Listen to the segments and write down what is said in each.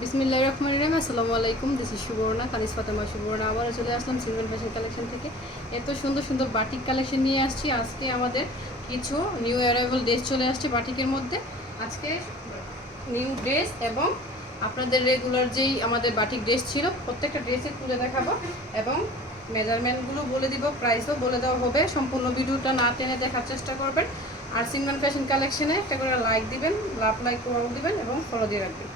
বিসমিল্লাহির রহমানির রহিম। আসসালামু আলাইকুম। দিস ইজ সুবর্ণা, কানিজ ফাতেমা সুবর্ণা। আবারও চলে আসলাম সিলভার ফ্যাশন কালেকশন থেকে। এত সুন্দর সুন্দর বাটিক কালেকশন নিয়ে আসছি। আজকে আমাদের কিছু নিউ অ্যারাইভাল ড্রেস চলে আসছে বাটিকের মধ্যে। আজকে নিউ ড্রেস এবং আপনাদের রেগুলার যেই আমাদের বাটিক ড্রেস ছিল প্রত্যেকটা ড্রেসে তুলে দেখাবো এবং মেজারমেন্টগুলো বলে দিব, প্রাইসও বলে দেওয়া হবে। সম্পূর্ণ ভিডিওটা না টেনে দেখার চেষ্টা করবেন। আর সিলভার ফ্যাশন কালেকশনে একটা করে লাইক দিবেন, লাইক দিবেন এবং ফলো দিয়ে রাখবেন।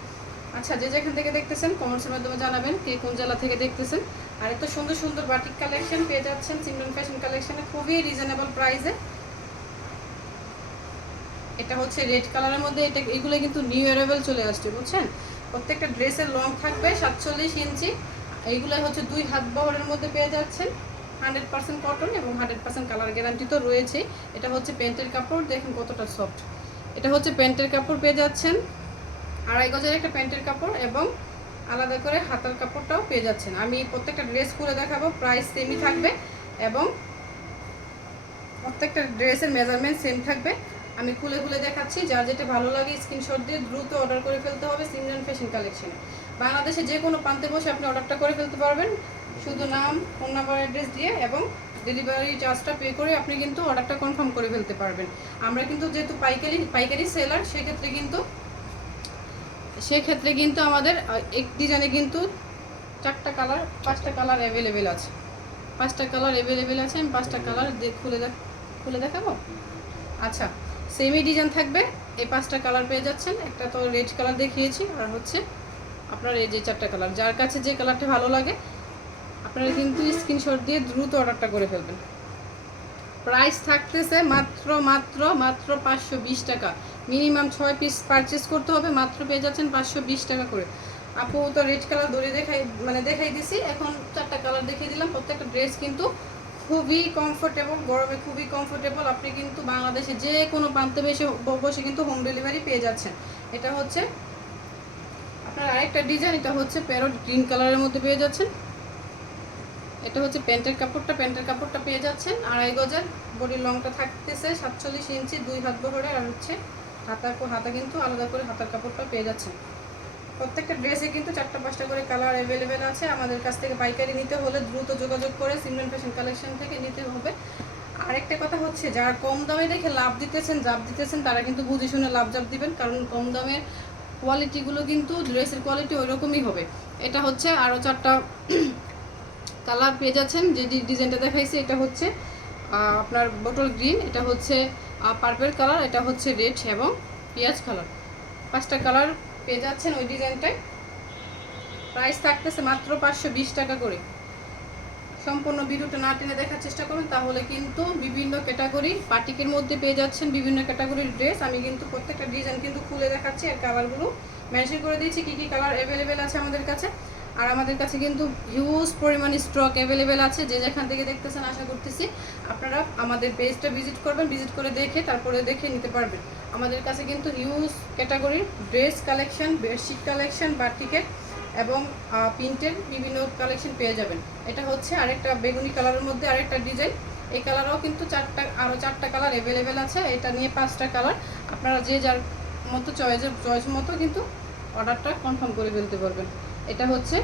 আচ্ছা, যে যেখান থেকে দেখতেছেন কমেন্টসের মাধ্যমে জানাবেন কে কোন জেলা থেকে দেখতেছেন। আর এত সুন্দর সুন্দর বাটিক কালেকশন পেয়ে যাচ্ছেন সিমরন ফ্যাশন কালেকশনে খুবই রিজনেবল প্রাইসে। এটা হচ্ছে রেড কালারের মধ্যে। এগুলো কিন্তু নিউ অ্যারাইভাল চলে আসছে, বুঝছেন। প্রত্যেকটা ড্রেসের লং থাকবে 47 ইঞ্চি। এইগুলো হচ্ছে 2 হাত বহরের মধ্যে পেয়ে যাচ্ছেন। 100% কটন এবং 100% কালার গ্যারান্টি তো রয়েছে। এটা হচ্ছে প্যান্টের কাপড়, দেখেন কতটা সফট। এটা হচ্ছে প্যান্টের কাপড় পেয়ে যাচ্ছেন, 2.5 গজের একটা প্যান্টের কাপড় এবং আলাদা করে হাতার কাপড়টাও পেয়ে যাচ্ছেন। আমি প্রত্যেকটা ড্রেস খুলে দেখাবো, প্রাইস সেমই থাকবে এবং প্রত্যেকটা ড্রেসের মেজারমেন্ট সেম থাকবে। আমি খুলে খুলে দেখাচ্ছি, যার যেটা ভালো লাগে স্ক্রিনশট দিয়ে দ্রুত অর্ডার করে ফেলতে হবে সিমরান ফ্যাশন কালেকশনে। বাংলাদেশে যে কোনো প্রান্তে বসে আপনি অর্ডারটা করে ফেলতে পারবেন, শুধু নাম, ফোন নাম্বার, অ্যাড্রেস দিয়ে এবং ডেলিভারি চার্জটা পে করে আপনি কিন্তু অর্ডারটা কনফার্ম করে ফেলতে পারবেন। আমরা কিন্তু যেহেতু পাইকারি সেলার, সেক্ষেত্রে কিন্তু আমাদের এক ডিজাইনে কিন্তু 4টা কালার 5টা কালার অ্যাভেলেবেল আছে। 5টা কালার অ্যাভেলেবেল আছে। আমি 5টা কালার খুলে দেখাবো। আচ্ছা, সেমই ডিজাইন থাকবে। এই 5টা কালার পেয়ে যাচ্ছেন। একটা তো রেড কালার দেখিয়েছি, আর হচ্ছে আপনার এই যে 4টা কালার। যার কাছে যে কালারটা ভালো লাগে আপনারা কিন্তু স্ক্রিনশট দিয়ে দ্রুত অর্ডারটা করে ফেলবেন। প্রাইস থাকতেছে মাত্র মাত্র মাত্র 520 টাকা। মিনিমাম 6 পিস পারচেস করতে হবে, মাত্র পেয়ে যাচ্ছেন 520 টাকা করে। আপু তো রেড কালার ধরে দেখাই দিছি, এখন 4টা কালার দেখিয়ে দিলাম। প্রত্যেকটা ড্রেস কিন্তু খুবই কমফোর্টেবল, গরমে খুবই কমফোর্টেবল। আপনি কিন্তু বাংলাদেশে যে কোনো প্রান্তে বসে কিন্তু হোম ডেলিভারি পেয়ে যাচ্ছেন। এটা হচ্ছে আপনার আরেকটা ডিজাইন, এটা হচ্ছে প্যারট গ্রিন কালারের মধ্যে পেয়ে যাচ্ছেন। এটা হচ্ছে প্যান্টের কাপড়টা পেয়ে যাচ্ছেন 2.5 গজের। বডির লংটা থাকতেছে 47 ইঞ্চি, 2 হাত বহরের। আর হচ্ছে হাতা কিন্তু আলাদা করে হাতার কাপড়টা পেয়ে যাচ্ছেন। প্রত্যেকটা ড্রেসে কিন্তু 4টা 5টা করে কালার অ্যাভেলেবেল আছে। আমাদের কাছ থেকে পাইকারি নিতে হলে দ্রুত যোগাযোগ করে সিমরন ফ্যাশন কালেকশন থেকে নিতে হবে। আরেকটা কথা হচ্ছে, যারা কম দামে দেখে লাভ দিতেছেন তারা কিন্তু বুঝে শুনে লাভ দিবেন, কারণ কম দামের কোয়ালিটিগুলো কিন্তু ড্রেসের কোয়ালিটি ওই রকমই হবে। এটা হচ্ছে আরও 4টা কালার পেয়ে যাচ্ছেন। যে ডিজাইনটা দেখাইছি এটা হচ্ছে আপনার বটল গ্রিন, এটা হচ্ছে পার্পল কালার, এটা হচ্ছে রেড এবং পেঁয়াজ কালার। 5টা কালার পেয়ে যাচ্ছেন ওই ডিজাইনটায়। প্রাইস থাকতেছে মাত্র 520 টাকা করে। সম্পূর্ণ ভিডিওটা না টেনে দেখার চেষ্টা করুন, তাহলে কিন্তু বিভিন্ন ক্যাটাগরি বাটিকের মধ্যে পেয়ে যাচ্ছেন বিভিন্ন ক্যাটাগরির ড্রেস। আমি কিন্তু প্রত্যেকটা ডিজাইন কিন্তু খুলে দেখাচ্ছি আর কালারগুলো মেনশন করে দিয়েছি কী কী কালার অ্যাভেলেবেল আছে আমাদের কাছে। আর আমাদের কাছে কিন্তু হিউজ পরিমাণ স্টক অ্যাভেলেবেল আছে। যে যেখান থেকে দেখতেছেন আশা করতেছি আপনারা আমাদের পেজটা ভিজিট করবেন, ভিজিট করে তারপরে দেখে নিতে পারবেন। আমাদের কাছে কিন্তু হিউজ ক্যাটাগরির ড্রেস কালেকশন, বেডশিট কালেকশন, বাটিকের এবং প্রিন্টের বিভিন্ন কালেকশন পেয়ে যাবেন। এটা হচ্ছে আরেকটা বেগুনি কালারের মধ্যে আরেকটা ডিজাইন। এই কালারও কিন্তু আরও 4টা কালার অ্যাভেলেবেল আছে। এটা নিয়ে 5টা কালার আপনারা যে যার মতো চয়েস মতো কিন্তু অর্ডারটা কনফার্ম করে ফেলতে পারবেন। এটা হচ্ছে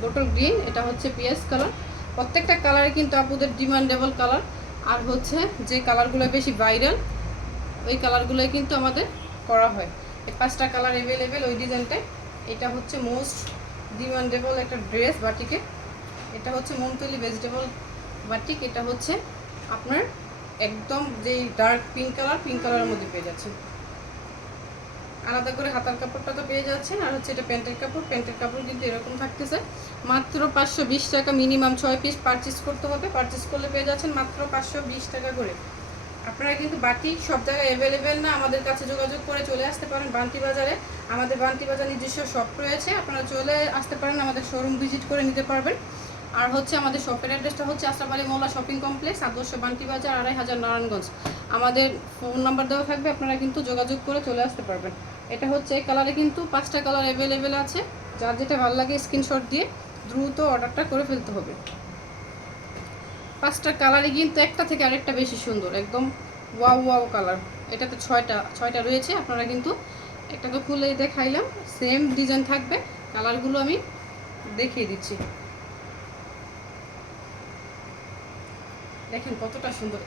বটল গ্রিন, এটা হচ্ছে পিএস কালার। প্রত্যেকটা কালারে কিন্তু আপুদের ডিমান্ডেবল কালার। আর হচ্ছে যে কালারগুলো বেশি ভাইরাল ওই কালারগুলোই কিন্তু আমাদের করা হয়। এই 5টা কালার অ্যাভেলেবেল ওই ডিজাইনটায়। এটা হচ্ছে মোস্ট ডিমান্ডেবল একটা ড্রেস বাটিকে। এটা হচ্ছে মুমতলি ভেজিটেবল বাটিক। এটা হচ্ছে আপনার একদম যেই ডার্ক পিঙ্ক কালারের মধ্যে পেয়ে যাচ্ছেন। আলাদা করে হাতার কাপড়টা তো পেয়ে যাচ্ছেন। আর হচ্ছে এটা প্যান্টের কাপড় কিন্তু এরকম থাকতেছে। মাত্র 520 টাকা। মিনিমাম 6 পিস পারচেস করতে হবে। পারচেস করলে পেয়ে যাচ্ছেন মাত্র 520 টাকা করে। আপনারা কিন্তু বাটিক সব জায়গায় অ্যাভেলেবেল না, আমাদের কাছে যোগাযোগ করে চলে আসতে পারেন বান্টি বাজারে। আমাদের বান্টি বাজার নিজস্ব শপ রয়েছে, আপনারা চলে আসতে পারেন, আমাদের শোরুম ভিজিট করে নিতে পারবেন। আর হচ্ছে আমাদের শপের অ্যাড্রেসটা হচ্ছে আশরাফ আলী মোল্লা শপিং কমপ্লেক্স, আদর্শ বান্টি বাজার, 2500 নারায়ণগঞ্জ। আমাদের ফোন নাম্বার দেওয়া থাকবে, আপনারা কিন্তু যোগাযোগ করে চলে আসতে পারবেন। এটা হচ্ছে এই কালারে কিন্তু 5টা কালার অ্যাভেলেবেল আছে। যার যেটা ভালো লাগে স্ক্রিনশট দিয়ে দ্রুত অর্ডারটা করে ফেলতে হবে। 5টা কালারই কিন্তু একটা থেকে আরেকটা বেশি সুন্দর, একদম ওয়াও কালার। এটাতে 6টা রয়েছে। আপনারা কিন্তু একটা তো খুলেই দেখাইলাম, সেম ডিজাইন থাকবে। কালারগুলো আমি দেখিয়ে দিচ্ছি, দেখেন কতটা সুন্দর।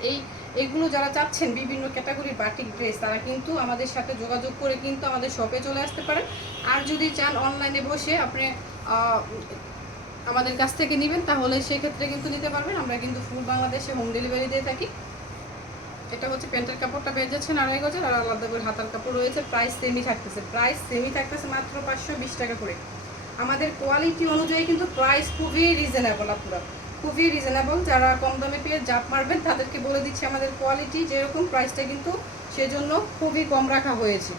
এইগুলো যারা চাচ্ছেন বিভিন্ন ক্যাটাগরির বাটিক ড্রেস, তারা কিন্তু আমাদের সাথে যোগাযোগ করে কিন্তু আমাদের শপে চলে আসতে পারেন। আর যদি চান অনলাইনে বসে আপনি আমাদের কাছ থেকে নেবেন, তাহলে সেক্ষেত্রে কিন্তু নিতে পারবেন। আমরা কিন্তু ফুল বাংলাদেশে হোম ডেলিভারি দিয়ে থাকি। এটা হচ্ছে প্যান্টের কাপড়টা পেয়ে যাচ্ছেন 2.5 গজের, আর আলাদা করে হাতার কাপড় রয়েছে। প্রাইস সেমই থাকতেছে মাত্র 520 টাকা করে। আমাদের কোয়ালিটি অনুযায়ী কিন্তু প্রাইস খুবই রিজনেবল, আপনারা খুবই রিজনেবল। যারা কম দামে পেয়ে জাপ মারবেন তাদেরকে বলে দিচ্ছি আমাদের কোয়ালিটি যেরকম, প্রাইসটা কিন্তু সেজন্য খুবই কম রাখা হয়েছে।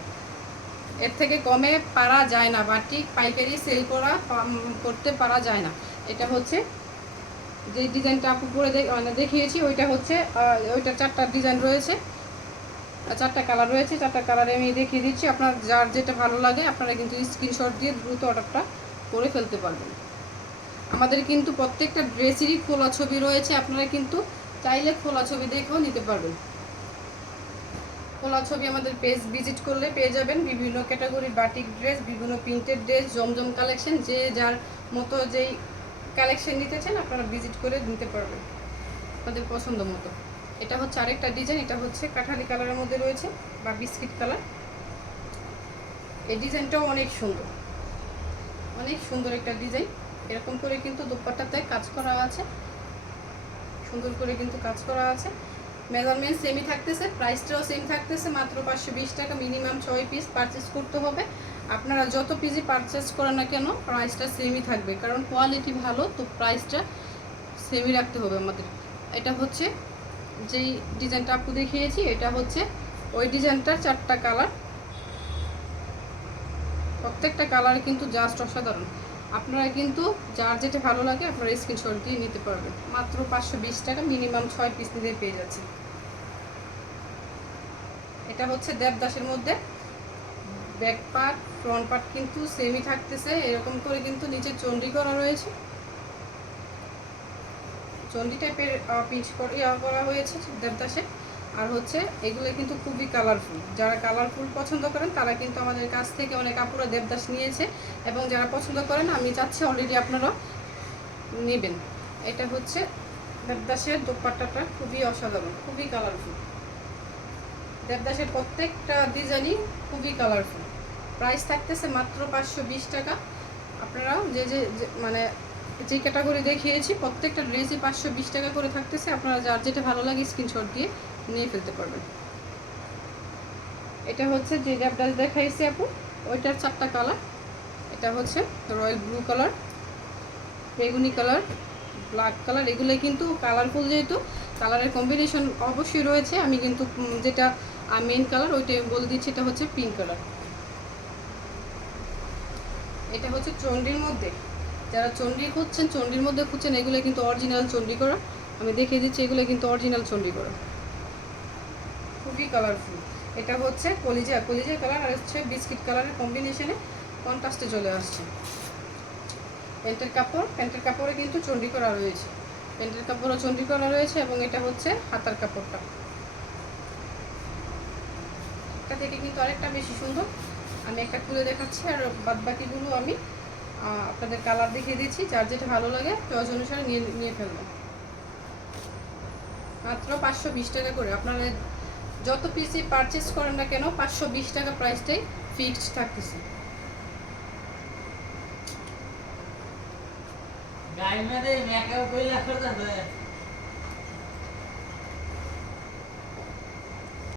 এর থেকে কমে পারা যায় না, বাটিক পাইকারি সেল করতে পারা যায় না। এটা হচ্ছে যে ডিজাইনটা আপু পরে দেখিয়েছি, ওইটা হচ্ছে ওইটা 4টা ডিজাইন রয়েছে, 4টা কালার রয়েছে। 4টা কালারে আমি দেখিয়ে দিচ্ছি। আপনার যার যেটা ভালো লাগে আপনারা কিন্তু স্ক্রিনশট দিয়ে দ্রুত অর্ডারটা করে ফেলতে পারবেন। আমাদের কিন্তু প্রত্যেকটা ড্রেসেরই খোলা ছবি রয়েছে, আপনারা কিন্তু চাইলে খোলা ছবি দেখেও নিতে পারবেন। খোলা ছবি আমাদের পেজ ভিজিট করলে পেয়ে যাবেন বিভিন্ন ক্যাটাগরির বাটিক ড্রেস, বিভিন্ন প্রিন্টেড ড্রেস, জমজম কালেকশন। যে যার মতো যেই কালেকশন নিতে চান আপনারা ভিজিট করে নিতে পারবেন আপনাদের পছন্দ মতো। এটা হচ্ছে আরেকটা ডিজাইন, এটা হচ্ছে কাঠালি কালারের মধ্যে রয়েছে বা বিস্কিট কালার। এই ডিজাইনটাও অনেক সুন্দর, অনেক সুন্দর একটা ডিজাইন। এরকম করে কিন্তু দোপাট্টাতে কাজ করা আছে, সুন্দর করে কিন্তু কাজ করা আছে। মেজারমেন্ট সেমই থাকতেছে, প্রাইসটাও সেম থাকতেছে মাত্র 520 টাকা। মিনিমাম 6 পিস পারচেস করতে হবে। আপনারা যত পিসই পারচেস করেন না কেন প্রাইসটা সেমই থাকবে, কারণ কোয়ালিটি ভালো, তো প্রাইসটা সেমই রাখতে হবে আমাদের। এটা হচ্ছে যেই ডিজাইনটা আপু দেখিয়েছি, এটা হচ্ছে ওই ডিজাইনটার 4টা কালার। প্রত্যেকটা কালার কিন্তু জাস্ট অসাধারণ। আপনারা কিন্তু যার যেটা ভালো লাগে আপনারা স্ক্রিনশট দিয়ে নিতে পারবেন। মাত্র 520 টাকা, মিনিমাম 6 পিস নিতে পেয়ে যাচ্ছে। এটা হচ্ছে দেবদাসের মধ্যে, ব্যাক পার্ট ফ্রন্ট পার্ট কিন্তু সেমই থাকতেছে। এরকম করে কিন্তু নিচে চন্ডি করা রয়েছে, চন্ডি টাইপের পিচ করা হয়েছে দেবদাসে। আর হচ্ছে এগুলো কিন্তু খুবই কালারফুল। যারা কালারফুল পছন্দ করেন তারা কিন্তু আমাদের কাছ থেকে অনেক আপুরা দেবদাস নিয়েছে, এবং যারা পছন্দ করেন আমি চাচ্ছি অলরেডি আপনারা নেবেন। এটা হচ্ছে দেবদাসের দোপাট্টাটা খুবই অসাধারণ, খুবই কালারফুল। দেবদাসের প্রত্যেকটা ডিজাইনই খুবই কালারফুল। প্রাইস থাকতেছে মাত্র 520 টাকা। আপনারা যে মানে যে ক্যাটাগরি দেখিয়েছি প্রত্যেকটা ড্রেসই 520 টাকা করে থাকতেছে। আপনারা যার যেটা ভালো লাগে স্ক্রিনশট দিয়ে নিয়ে ফেলতে পারবেন। এটা হচ্ছে যে দেবদাস দেখাইছি আপু, ওইটার 4টা কালার। এটা হচ্ছে রয়্যাল ব্লু কালার, বেগুনি কালার, ব্ল্যাক কালার। এগুলো কিন্তু কালারফুল, যেহেতু কালারের কম্বিনেশন অবশ্যই রয়েছে। আমি কিন্তু যেটা মেইন কালার ওইটাই বলে দিচ্ছি, এটা হচ্ছে পিঙ্ক কালার। এটা হচ্ছে চন্ডির মধ্যে, যারা চন্ডি খুঁজছেন, চন্ডির মধ্যে খুঁজছেন, এগুলো কিন্তু অরিজিনাল চন্ডি করা। আমি দেখিয়ে দিচ্ছি, এগুলো কিন্তু অরিজিনাল চন্ডি করা, খুবই কালারফুল। এটা হচ্ছে কলিজা কালার আর হচ্ছে বিস্কিট কালারের কম্বিনেশনে কন্ট্রাস্টে চলে আসছে। প্যান্টের কাপড়ে কিন্তু চন্ডি করা রয়েছে, প্যান্টের কাপড়ও চন্ডি করা রয়েছে। এবং এটা হচ্ছে হাতার কাপড়টা, একটা থেকে কিন্তু আরেকটা বেশি সুন্দর। আমি একটা খুলে দেখাচ্ছি, আর বাদ বাকিগুলো আমি আপনাদের কালার দেখিয়ে দিচ্ছি। যার যেটা ভালো লাগে চয়েস অনুসারে নিয়ে ফেলবেন। মাত্র 520 টাকা করে। আপনারা যত পিসি পারচেস করেন না কেন 520 টাকা প্রাইসটাই ফিক্সড থাকতেছে। गाय में दे मैं क्या कोई लखर था